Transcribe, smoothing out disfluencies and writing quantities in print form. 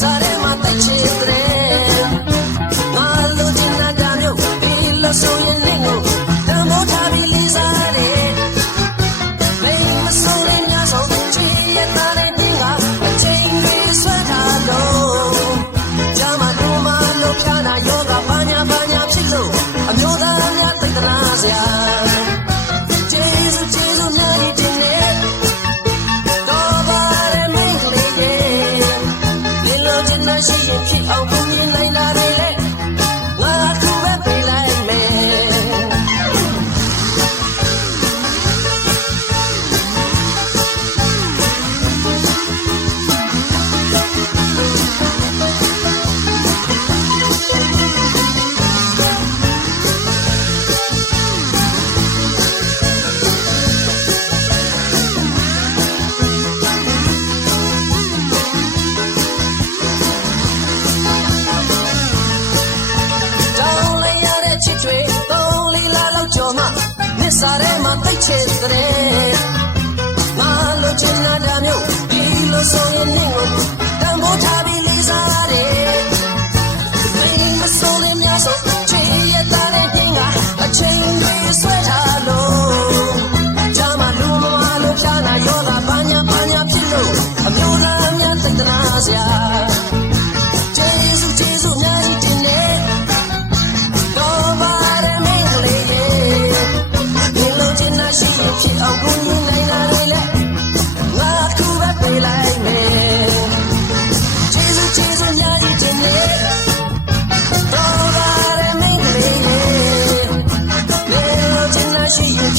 စာထဲမှာတိတ်ချစ်တဲ့ငါလိုချင်တာမျိုးဒီလိုဆိုရင်နင့်ကိုတန်ဖိုးထားပြီးလေးစားတယ်မင်းမဆိုးတဲ့များဆိုချစ်ရတဲ့နှင်းကအချိန်တွေဆွဲထားလို့ဂျာမလူမမလို့ဖြာနာယောဂဘာညာဖြစ်လို့အမျိုးသားများသိတဲ့နာစရာကျေးဇူးများကြီးတင်နေရှိရင်ဖြစ်အောင်ကိုယ်နိုင်တာတွေလဲငါခုပဲပေးလိုက်မယ်ကျေးဇူးများကြီးတင်နေတော့ပါရမင်းကလေးရဲ့ဘယ်လိုချင်တာရှိရင်